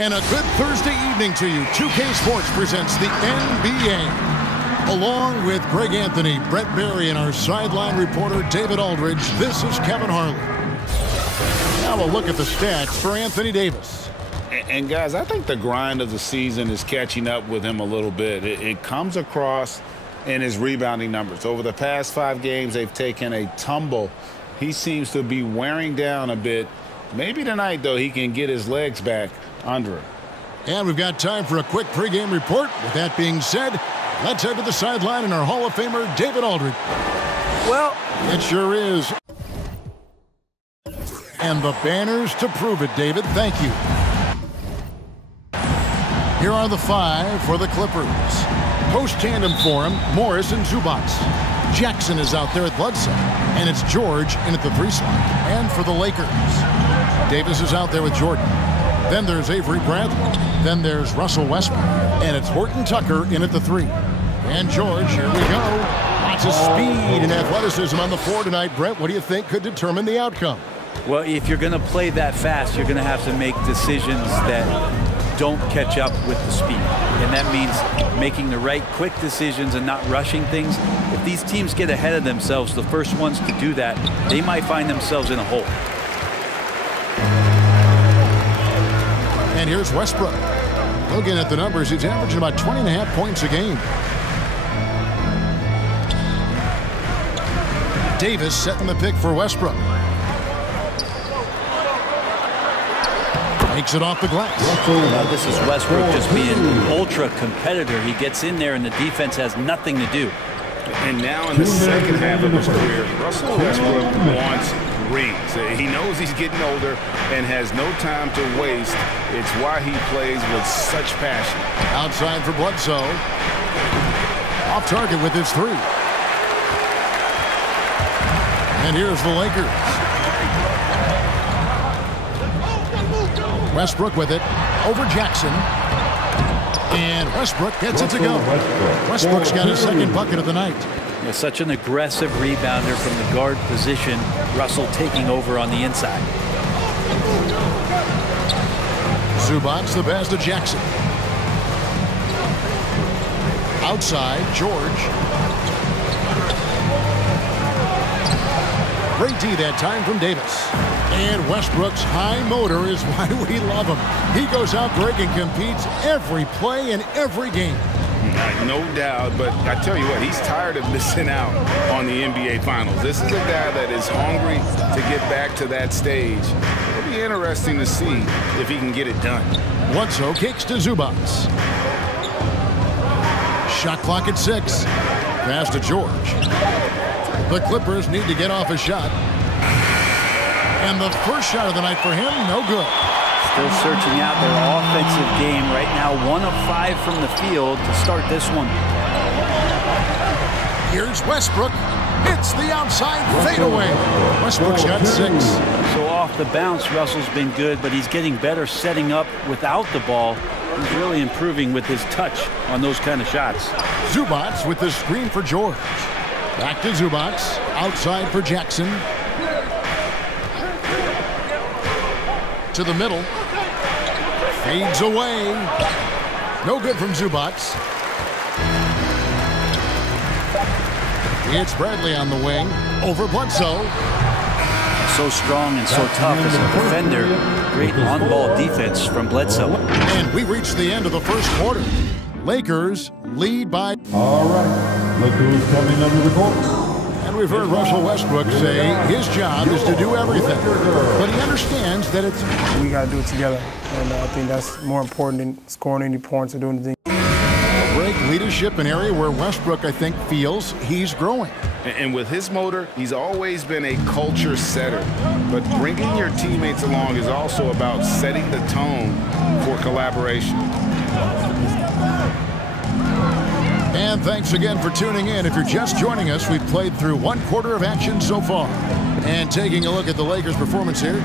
And a good Thursday evening to you. 2K Sports presents the NBA. Along with Greg Anthony, Brett Berry, and our sideline reporter, David Aldridge, this is Kevin Harlan. Now we'll look at the stats for Anthony Davis. And guys, I think the grind of the season is catching up with him a little bit. It comes across in his rebounding numbers. Over the past 5 games, they've taken a tumble. He seems to be wearing down a bit. Maybe tonight, though, he can get his legs back under it. And we've got time for a quick pregame report. With that being said, let's head to the sideline and our Hall of Famer, David Aldridge. Well, it sure is. And the banners to prove it, David. Thank you. Here are the 5 for the Clippers. Post-tandem for him, Morris and Zubac. Jackson is out there at Bledsoe. And it's George in at the 3 slot. And for the Lakers, Davis is out there with Jordan. Then there's Avery Bradley. Then there's Russell Westbrook. And it's Horton Tucker in at the 3. And George, here we go. Lots of speed and athleticism on the floor tonight. Brett, what do you think could determine the outcome? Well, if you're going to play that fast, you're going to have to make decisions that don't catch up with the speed. And that means making the right quick decisions and not rushing things. If these teams get ahead of themselves, the first ones to do that, they might find themselves in a hole. And here's Westbrook. Looking at the numbers, he's averaging about 20.5 points a game. Davis setting the pick for Westbrook. Makes it off the glass. Now this is Westbrook just being an ultra competitor. He gets in there and the defense has nothing to do. And now in the second half of his career, Russell Westbrook wants rings. He knows he's getting older and has no time to waste. It's why he plays with such passion. Outside for Bledsoe. Off target with his 3. And here's the Lakers. Westbrook with it. Over Jackson. And Westbrook gets it to go. Westbrook's got his second bucket of the night. Yeah, such an aggressive rebounder from the guard position. Russell taking over on the inside. Zubac, the pass to Jackson. Outside, George. Great D that time from Davis. And Westbrook's high motor is why we love him. He goes out, Greg, and competes every play in every game. No doubt, but I tell you what, he's tired of missing out on the NBA Finals. This is a guy that is hungry to get back to that stage. It'll be interesting to see if he can get it done. Bledsoe kicks to Zubac. Shot clock at 6. Pass to George. The Clippers need to get off a shot. And the first shot of the night for him, no good. Still searching out their offensive game right now. 1 of 5 from the field to start this one. Here's Westbrook. It's the outside fadeaway. Westbrook's got 6. So off the bounce, Russell's been good, but he's getting better setting up without the ball. He's really improving with his touch on those kind of shots. Zubac with the screen for George. Back to Zubac. Outside for Jackson. To the middle. Fades away. No good from Zubac. It's Bradley on the wing. Over Bledsoe. So strong and so tough as a defender. Great on-ball defense from Bledsoe. And we reach the end of the first quarter. Lakers lead by... All right. Look who's coming under the court. And we've heard Russell Westbrook say his job is to do everything. But he understands that it's... We got to do it together. And I think that's more important than scoring any points or doing anything. Great leadership, an area where Westbrook, I think, feels he's growing. And with his motor, he's always been a culture setter. But bringing your teammates along is also about setting the tone for collaboration. And thanks again for tuning in. If you're just joining us, we've played through 1 quarter of action so far. And taking a look at the Lakers' performance here,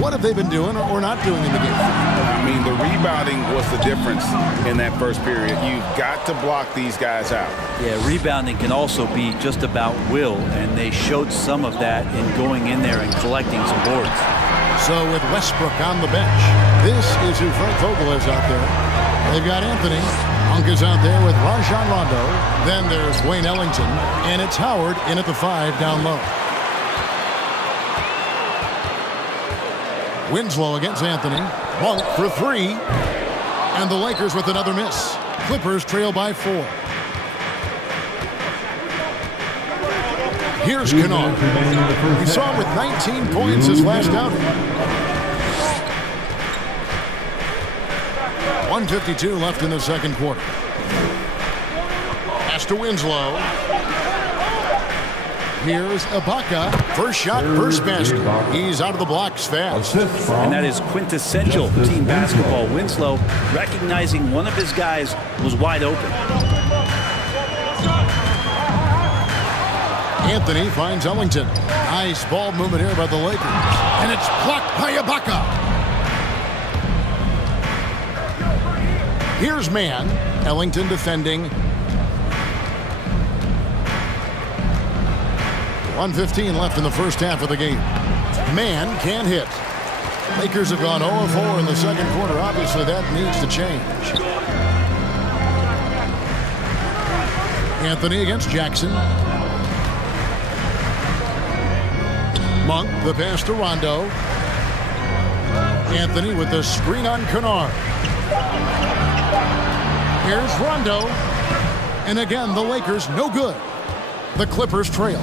what have they been doing or not doing in the game? I mean, the rebounding was the difference in that first period. You've got to block these guys out. Yeah, rebounding can also be just about will, and they showed some of that in going in there and collecting some boards. So with Westbrook on the bench, this is who Frank Vogel is out there. They've got Anthony. Monk is out there with Rajon Rondo. Then there's Wayne Ellington. And it's Howard in at the 5 down low. Winslow against Anthony. Monk for 3. And the Lakers with another miss. Clippers trail by 4. Here's Kennard. We saw him with 19 points his last outing. 1:52 left in the second quarter. Pass to Winslow. Here's Ibaka. First shot, first basket. He's out of the blocks fast. And that is quintessential team basketball. Winslow recognizing one of his guys was wide open. Anthony finds Ellington. Nice ball movement here by the Lakers. And it's blocked by Ibaka. Here's Mann. Ellington defending. 1:15 left in the first half of the game. Mann can't hit. Lakers have gone 0-4 in the second quarter. Obviously, that needs to change. Anthony against Jackson. Monk, the pass to Rondo. Anthony with the screen on Kennard. Here's Rondo. And again, the Lakers no good. The Clippers trail.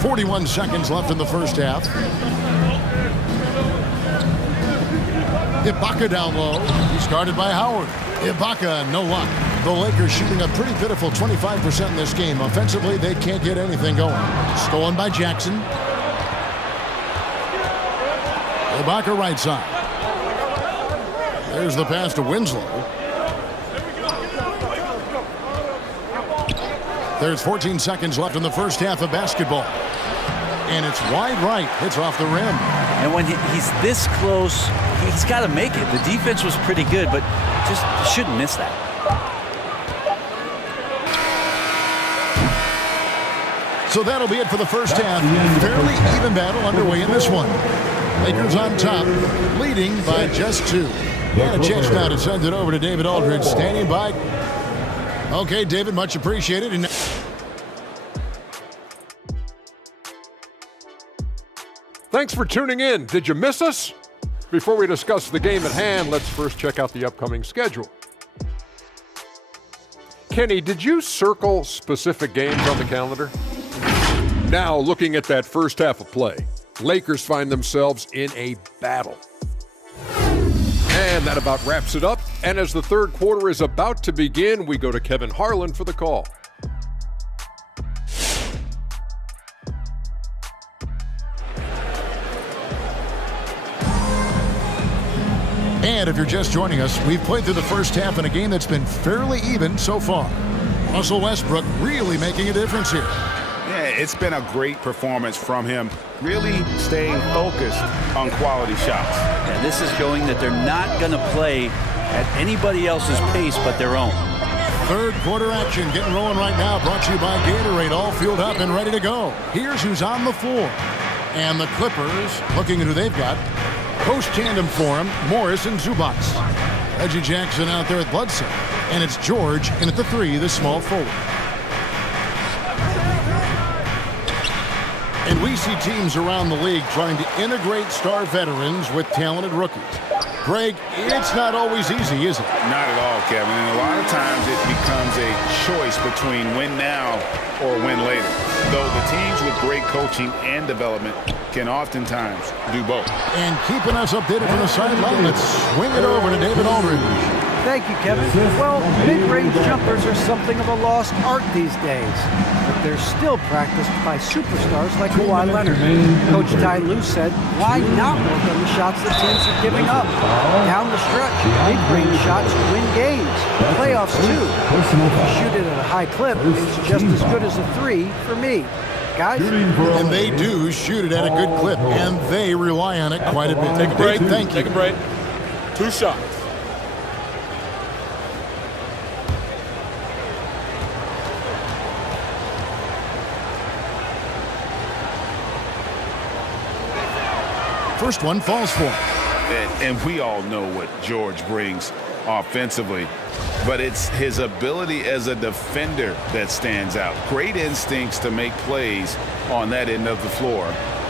41 seconds left in the first half. Ibaka down low. He's guarded by Howard. Ibaka, no luck. The Lakers shooting a pretty pitiful 25% in this game. Offensively, they can't get anything going. Stolen by Jackson. Ibaka right side. There's the pass to Winslow. There's 14 seconds left in the first half of basketball. And it's wide right. It's off the rim. And when he's this close, he's got to make it. The defense was pretty good, but just shouldn't miss that. So that'll be it for the first half. Fairly even battle underway in this one. Lakers on top, leading by just 2. And a chance now to send it over to David Aldridge, standing by. Okay, David, much appreciated. And thanks for tuning in. Did you miss us? Before we discuss the game at hand, let's first check out the upcoming schedule. Kenny, did you circle specific games on the calendar? Now, looking at that first half of play, Lakers find themselves in a battle. And that about wraps it up. And as the third quarter is about to begin, we go to Kevin Harlan for the call. And if you're just joining us, we've played through the first half in a game that's been fairly even so far. Russell Westbrook really making a difference here. Yeah, it's been a great performance from him, really staying focused on quality shots. And this is showing that they're not going to play at anybody else's pace but their own. Third quarter action getting rolling right now, brought to you by Gatorade, all fueled up and ready to go. Here's who's on the floor. And the Clippers, looking at who they've got. Post tandem for him, Morris and Zubac. Reggie Jackson out there at Bledsoe. And it's George in at the 3, the small forward. And we see teams around the league trying to integrate star veterans with talented rookies. Greg, it's not always easy, is it? Not at all, Kevin. And a lot of times it becomes a choice between win now or win later. Though the teams with great coaching and development can oftentimes do both. And keeping us updated from the sideline, let's swing it over to David Aldridge. Thank you, Kevin. Well, mid-range jumpers are something of a lost art these days, but they're still practiced by superstars like Kawhi Leonard. Coach Ty Lue said, why not work on the shots that teams are giving up? Down the stretch, mid-range shots win games. Playoffs, too. If you shoot it at a high clip, it's just as good as a 3 for me. Guys? And they do shoot it at a good clip, and they rely on it quite a bit. Take a break. Thank you. Take a break. 2 shots. First one falls for him. And we all know what George brings offensively, but it's his ability as a defender that stands out. Great instincts to make plays on that end of the floor.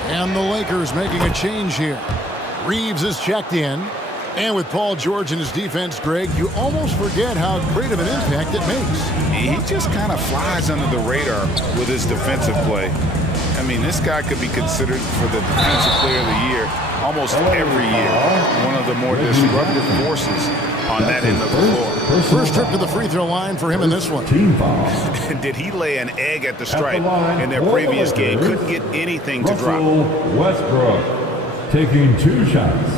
And the Lakers making a change here. Reeves is checked in. And with Paul George in his defense, Greg, you almost forget how great of an impact it makes. He just kind of flies under the radar with his defensive play. I mean, this guy could be considered for the Defensive Player of the Year almost every year. One of the more disruptive forces on that end of the floor. First trip to the free throw line for him in this one. Did he lay an egg at the stripe in their previous game? Couldn't get anything to drop. Westbrook taking 2 shots.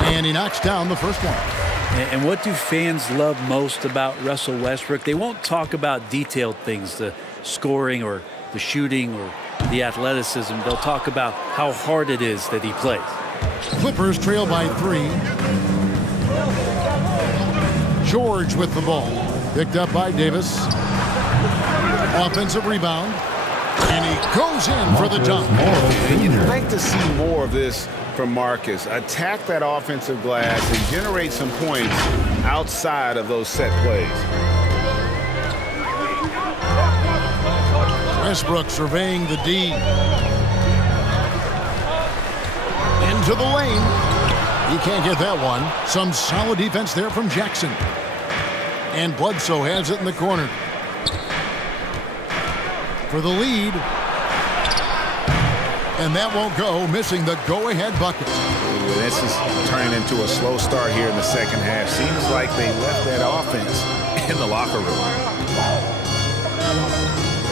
And he knocks down the first one. And what do fans love most about Russell Westbrook? They won't talk about detailed things, the scoring or the shooting or the athleticism. They'll talk about how hard it is that he plays. Clippers trail by 3. George with the ball. Picked up by Davis. Offensive rebound. And he goes in for the dunk. And you'd like to see more of this from Marcus. Attack that offensive glass and generate some points outside of those set plays. Westbrook surveying the D. Into the lane. He can't get that one. Some solid defense there from Jackson. And Bledsoe has it in the corner. For the lead. And that won't go, missing the go-ahead bucket. This is turning into a slow start here in the second half. Seems like they left that offense in the locker room.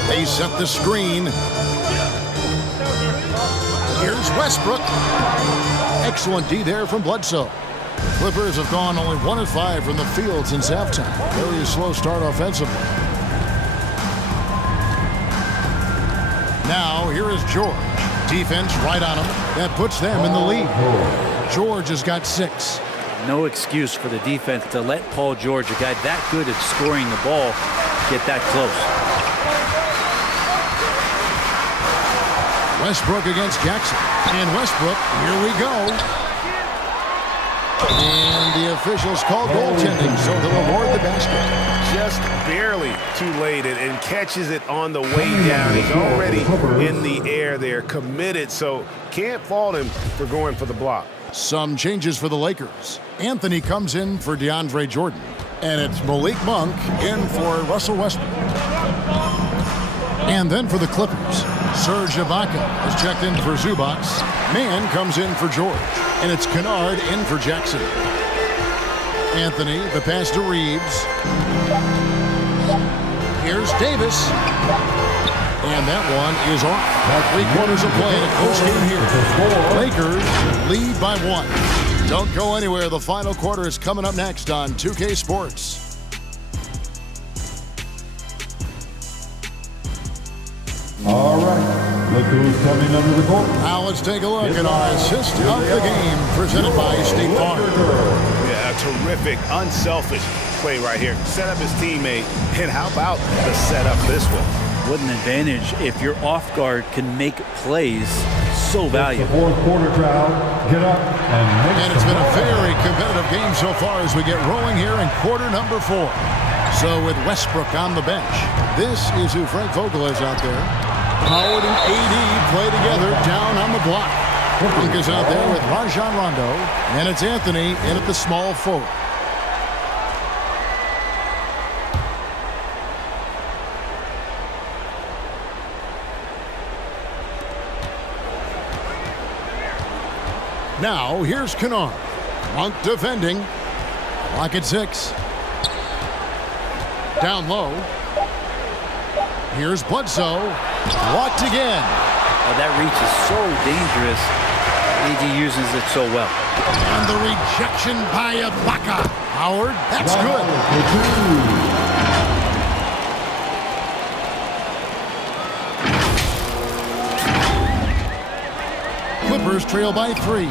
They set the screen. Here's Westbrook. Excellent D there from Bledsoe. Clippers have gone only 1 of 5 from the field since halftime. Very slow start offensively. Now, here is George. Defense right on him. That puts them in the lead. George has got 6. No excuse for the defense to let Paul George, a guy that good at scoring the ball, get that close. Westbrook against Jackson. And Westbrook, here we go. And the officials call goaltending, so they'll award the basket. Just barely too late and catches it on the way down. He's already in the air there, committed, so can't fault him for going for the block. Some changes for the Lakers. Anthony comes in for DeAndre Jordan. And it's Malik Monk in for Russell Westbrook. And then for the Clippers, Serge Ibaka is checked in for Zubac. Mann comes in for George. And it's Kennard in for Jackson. Anthony, the pass to Reeves. Here's Davis. And that one is off. 3/4 of play at close game here. Lakers lead by 1. Don't go anywhere. The final quarter is coming up next on 2K Sports. All right, look who's coming under the court. Now let's take a look at our assist of the game presented by State Farm. Yeah, a terrific, unselfish play right here. Set up his teammate, and how about the setup this one? What an advantage if your off guard can make plays so valuable. The 4th quarter crowd, get up and make. And it's been a very competitive game so far as we get rolling here in quarter number 4. So with Westbrook on the bench, this is who Frank Vogel is out there. Howard and AD play together down on the block. Frank is out there with Rajon Rondo, and it's Anthony in at the small forward. Now, here's Kennard. Monk defending. Clock at 6. Down low. Here's Bledsoe. Blocked again. Oh, that reach is so dangerous. AD uses it so well. And the rejection by Ibaka. Howard, that's good. Clippers trail by 3.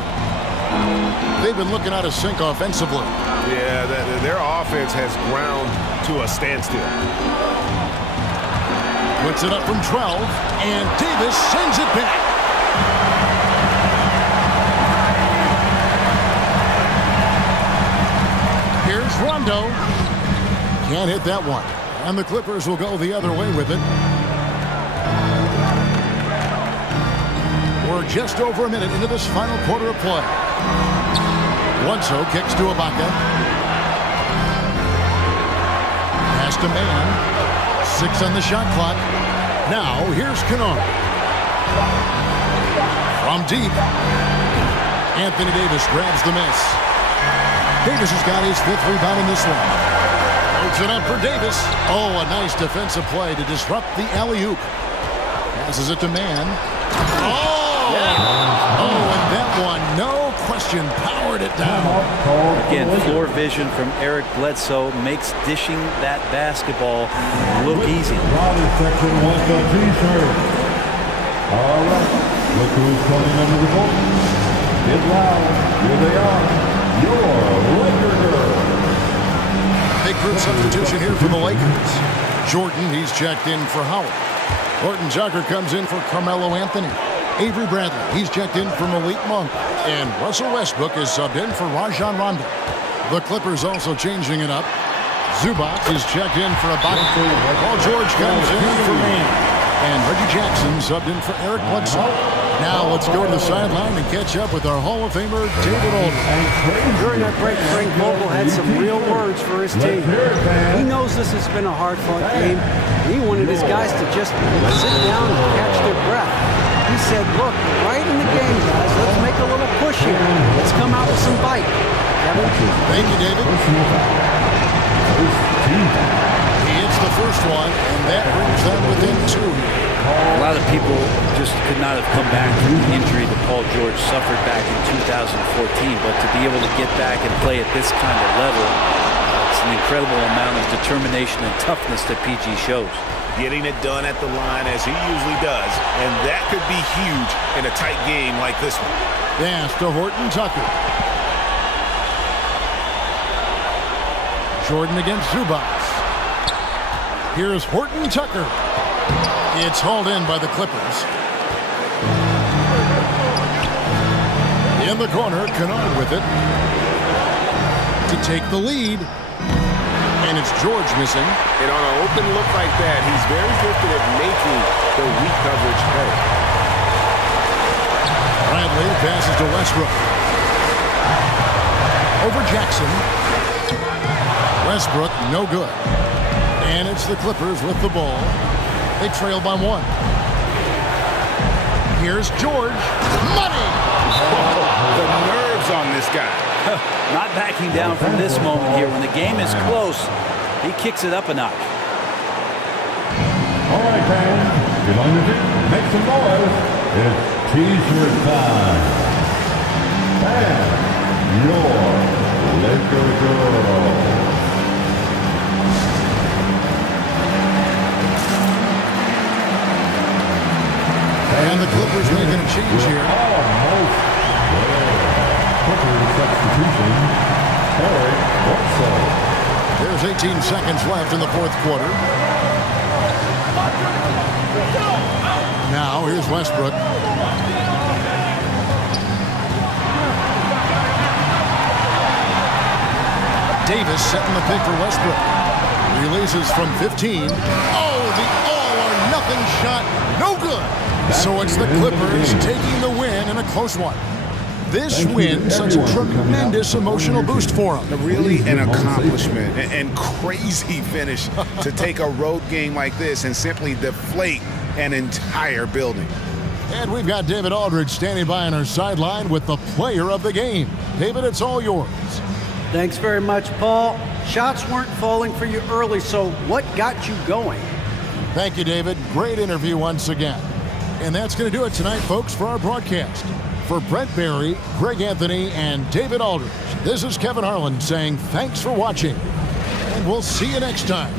They've been looking out of sync offensively. Yeah, their offense has ground to a standstill. Puts it up from 12, and Davis sends it back. Here's Rondo. Can't hit that one. And the Clippers will go the other way with it. We're just over a minute into this final quarter of play. Bledsoe kicks to Ibaka. Pass to Man. 6 on the shot clock. Now here's Kennard. From deep. Anthony Davis grabs the miss. Davis has got his 5th rebound in this one. Puts it up for Davis. Oh, a nice defensive play to disrupt the alley-oop. Passes it to Man. Oh! Yeah. Oh, and that one, no question, powered it down. Again, floor vision from Eric Bledsoe makes dishing that basketball look easy. Section wants a t-shirt. All right, look who's coming under the boat. Get loud. Here they are. Your Laker girls. Big group substitution here for the Lakers. Jordan, he's checked in for Howard. Horton Tucker comes in for Carmelo Anthony. Avery Bradley, he's checked in for Malik Monk. And Russell Westbrook is subbed in for Rajon Rondo. The Clippers also changing it up. Zubac is checked in for Ibaka. Paul George comes in for Man. And Reggie Jackson subbed in for Eric Bledsoe. Now let's go to the sideline and catch up with our Hall of Famer, David Aldridge. During that break, Frank Vogel had some real words for his team. He knows this has been a hard-fought game. He wanted his guys to just sit down and catch their breath. He said, look, right in the game, guys, let's make a little push here. Let's come out with some bite. Kevin? Thank you, David. He hits the first one, and that brings them within 2. A lot of people just could not have come back from the injury that Paul George suffered back in 2014, but to be able to get back and play at this kind of level, it's an incredible amount of determination and toughness that PG shows. Getting it done at the line as he usually does, and that could be huge in a tight game like this one. Pass to Horton Tucker. Jordan against Zubac. Here's Horton Tucker. It's hauled in by the Clippers. In the corner, Kennard with it. To take the lead. And it's George missing. And on an open look like that, he's very gifted at making the weak coverage pay. Bradley passes to Westbrook. Over Jackson. Westbrook, no good. And it's the Clippers with the ball. They trail by 1. Here's George. Money! The nerves on this guy. Not backing down from this moment here. When the game is close, he kicks it up a notch. All right, fans, get on your feet, make some noise. It's T-shirt time. And your Laker girl. And the Clippers making a change here. Clippers substitution. Eric Bledsoe. There's 18 seconds left in the 4th quarter. Now here's Westbrook. Davis setting the pick for Westbrook. Releases from 15. Oh, the all-or-nothing shot. No good. So it's the Clippers taking the win in a close one. This win, such a tremendous emotional boost for them. Really an accomplishment and crazy finish to take a road game like this and simply deflate an entire building. And we've got David Aldridge standing by on our sideline with the player of the game. David, it's all yours. Thanks very much, Paul. Shots weren't falling for you early, so what got you going? Thank you, David. Great interview once again. And that's going to do it tonight, folks, for our broadcast. For Brent Barry, Greg Anthony, and David Aldridge, this is Kevin Harlan saying thanks for watching. And we'll see you next time.